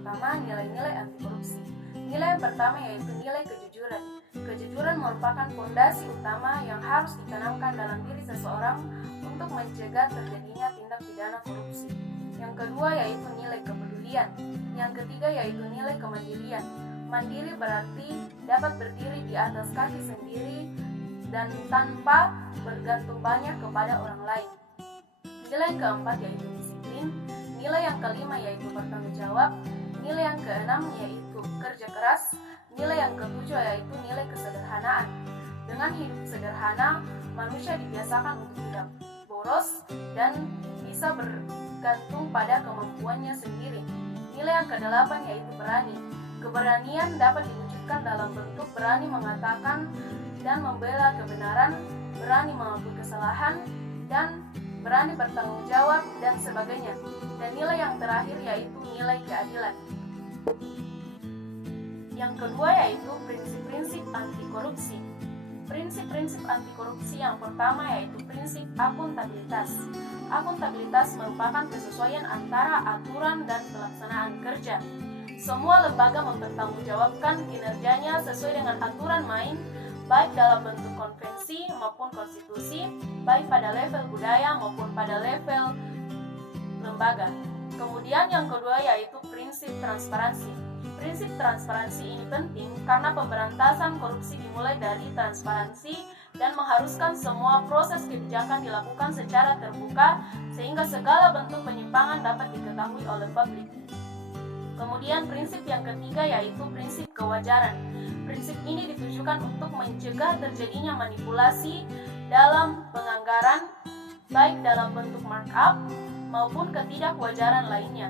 pertama, nilai-nilai anti korupsi. Nilai yang pertama yaitu nilai kejujuran. Kejujuran merupakan fondasi utama yang harus ditanamkan dalam diri seseorang untuk mencegah terjadinya tindak pidana korupsi. Yang kedua yaitu nilai kepedulian. Yang ketiga yaitu nilai kemandirian. Mandiri berarti dapat berdiri di atas kaki sendiri dan tanpa bergantung banyak kepada orang lain. Nilai yang keempat yaitu disiplin. Nilai yang kelima yaitu bertanggung jawab. Nilai yang keenam yaitu kerja keras. Nilai yang ketujuh yaitu nilai kesederhanaan. Dengan hidup sederhana, manusia dibiasakan untuk tidak boros dan bisa bergantung pada kemampuannya sendiri. Nilai yang kedelapan yaitu berani. Keberanian dapat diwujudkan dalam bentuk berani mengatakan dan membela kebenaran, berani mengakui kesalahan, dan berani bertanggung jawab, dan sebagainya. Dan nilai yang terakhir yaitu nilai keadilan. Yang kedua yaitu prinsip-prinsip anti korupsi. Prinsip-prinsip anti korupsi yang pertama yaitu prinsip akuntabilitas. Akuntabilitas merupakan kesesuaian antara aturan dan pelaksanaan kerja. Semua lembaga mempertanggungjawabkan kinerjanya sesuai dengan aturan main, baik dalam bentuk konvensi maupun konstitusi, baik pada level budaya maupun pada level lembaga. Kemudian yang kedua yaitu prinsip transparansi. Prinsip transparansi ini penting karena pemberantasan korupsi dimulai dari transparansi dan mengharuskan semua proses kebijakan dilakukan secara terbuka sehingga segala bentuk penyimpangan dapat diketahui oleh publik. Kemudian prinsip yang ketiga yaitu prinsip kewajaran. Prinsip ini ditujukan untuk mencegah terjadinya manipulasi dalam penganggaran, baik dalam bentuk markup maupun ketidakwajaran lainnya.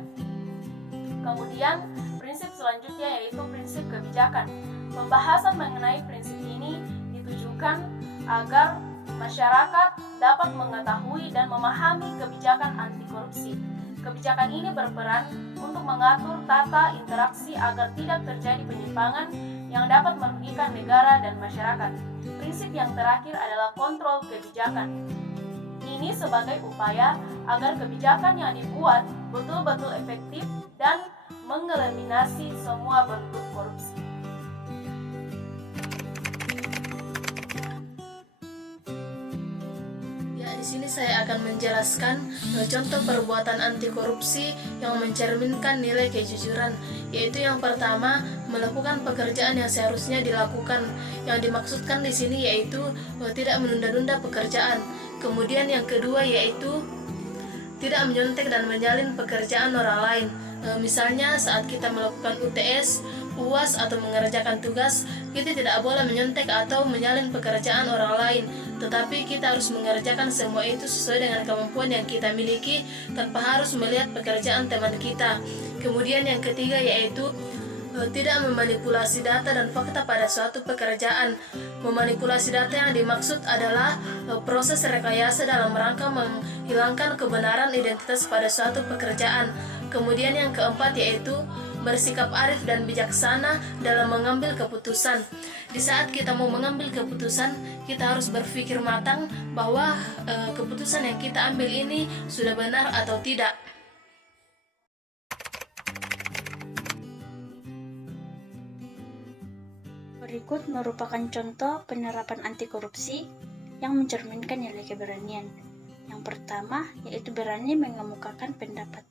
Kemudian prinsip selanjutnya yaitu prinsip kebijakan. Pembahasan mengenai prinsip ini ditujukan agar masyarakat dapat mengetahui dan memahami kebijakan anti korupsi. Kebijakan ini berperan untuk mengatur tata interaksi agar tidak terjadi penyimpangan yang dapat merugikan negara dan masyarakat. Prinsip yang terakhir adalah kontrol kebijakan. Ini sebagai upaya agar kebijakan yang dibuat betul-betul efektif dan mengeliminasi semua bentuk korupsi. Di sini saya akan menjelaskan contoh perbuatan anti korupsi yang mencerminkan nilai kejujuran, yaitu yang pertama, melakukan pekerjaan yang seharusnya dilakukan. Yang dimaksudkan di sini yaitu tidak menunda-nunda pekerjaan. Kemudian yang kedua yaitu tidak menyontek dan menyalin pekerjaan orang lain. Misalnya saat kita melakukan UTS, UAS atau mengerjakan tugas, kita tidak boleh menyontek atau menyalin pekerjaan orang lain, tetapi kita harus mengerjakan semua itu sesuai dengan kemampuan yang kita miliki tanpa harus melihat pekerjaan teman kita. Kemudian yang ketiga yaitu tidak memanipulasi data dan fakta pada suatu pekerjaan. Memanipulasi data yang dimaksud adalah proses rekayasa dalam rangka menghilangkan kebenaran identitas pada suatu pekerjaan. Kemudian yang keempat yaitu bersikap arif dan bijaksana dalam mengambil keputusan. Di saat kita mau mengambil keputusan, kita harus berpikir matang bahwa keputusan yang kita ambil ini sudah benar atau tidak. Berikut merupakan contoh penerapan anti korupsi yang mencerminkan nilai keberanian. Yang pertama yaitu berani mengemukakan pendapat.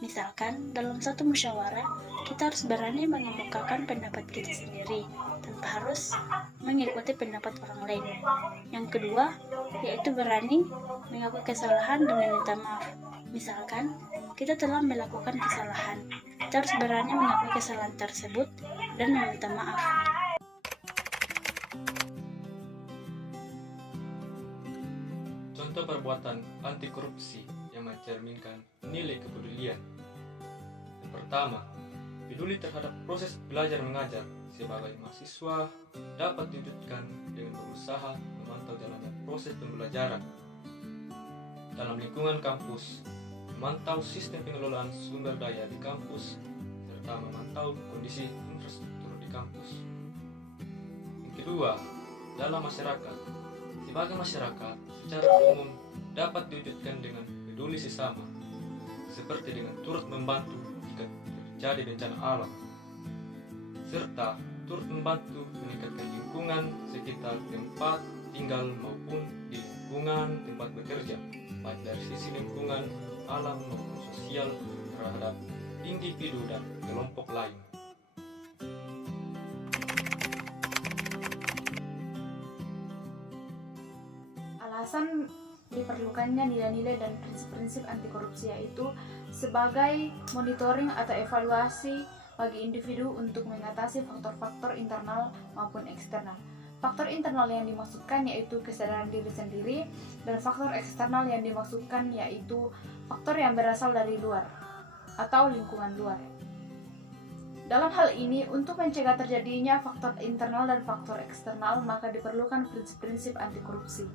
Misalkan dalam satu musyawarah, kita harus berani mengemukakan pendapat kita sendiri tanpa harus mengikuti pendapat orang lain. Yang kedua, yaitu berani mengakui kesalahan dan meminta maaf. Misalkan kita telah melakukan kesalahan, kita harus berani mengakui kesalahan tersebut dan meminta maaf. Contoh perbuatan anti korupsi yang mencerminkan nilai kepedulian. Yang pertama, peduli terhadap proses belajar mengajar sebagai mahasiswa dapat diwujudkan dengan berusaha memantau jalannya proses pembelajaran dalam lingkungan kampus, memantau sistem pengelolaan sumber daya di kampus, serta memantau kondisi infrastruktur di kampus. Yang kedua, dalam masyarakat, sebagai masyarakat secara umum dapat diwujudkan dengan peduli sesama, seperti dengan turut membantu jika terjadi bencana alam, serta turut membantu meningkatkan lingkungan sekitar tempat tinggal maupun di lingkungan tempat bekerja, baik dari sisi lingkungan, alam maupun sosial terhadap individu dan kelompok lain. Alasan diperlukannya nilai-nilai dan prinsip-prinsip anti korupsi yaitu sebagai monitoring atau evaluasi bagi individu untuk mengatasi faktor-faktor internal maupun eksternal. Faktor internal yang dimaksudkan yaitu kesadaran diri sendiri, dan faktor eksternal yang dimaksudkan yaitu faktor yang berasal dari luar atau lingkungan luar. Dalam hal ini, untuk mencegah terjadinya faktor internal dan faktor eksternal, maka diperlukan prinsip-prinsip anti korupsi.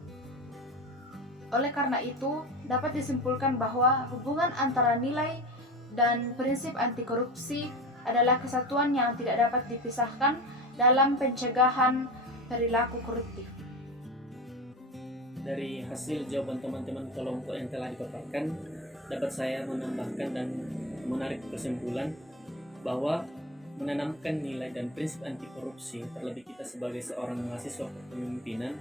Oleh karena itu, dapat disimpulkan bahwa hubungan antara nilai dan prinsip anti korupsi adalah kesatuan yang tidak dapat dipisahkan dalam pencegahan perilaku koruptif. Dari hasil jawaban teman-teman kelompok yang telah dipaparkan, dapat saya menambahkan dan menarik kesimpulan bahwa menanamkan nilai dan prinsip anti korupsi, terlebih kita sebagai seorang mahasiswa kepemimpinan,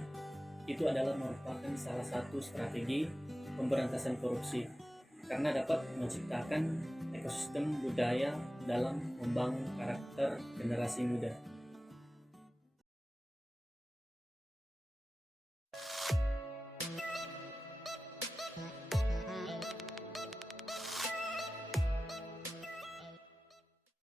itu adalah merupakan salah satu strategi pemberantasan korupsi, karena dapat menciptakan ekosistem budaya dalam membangun karakter generasi muda.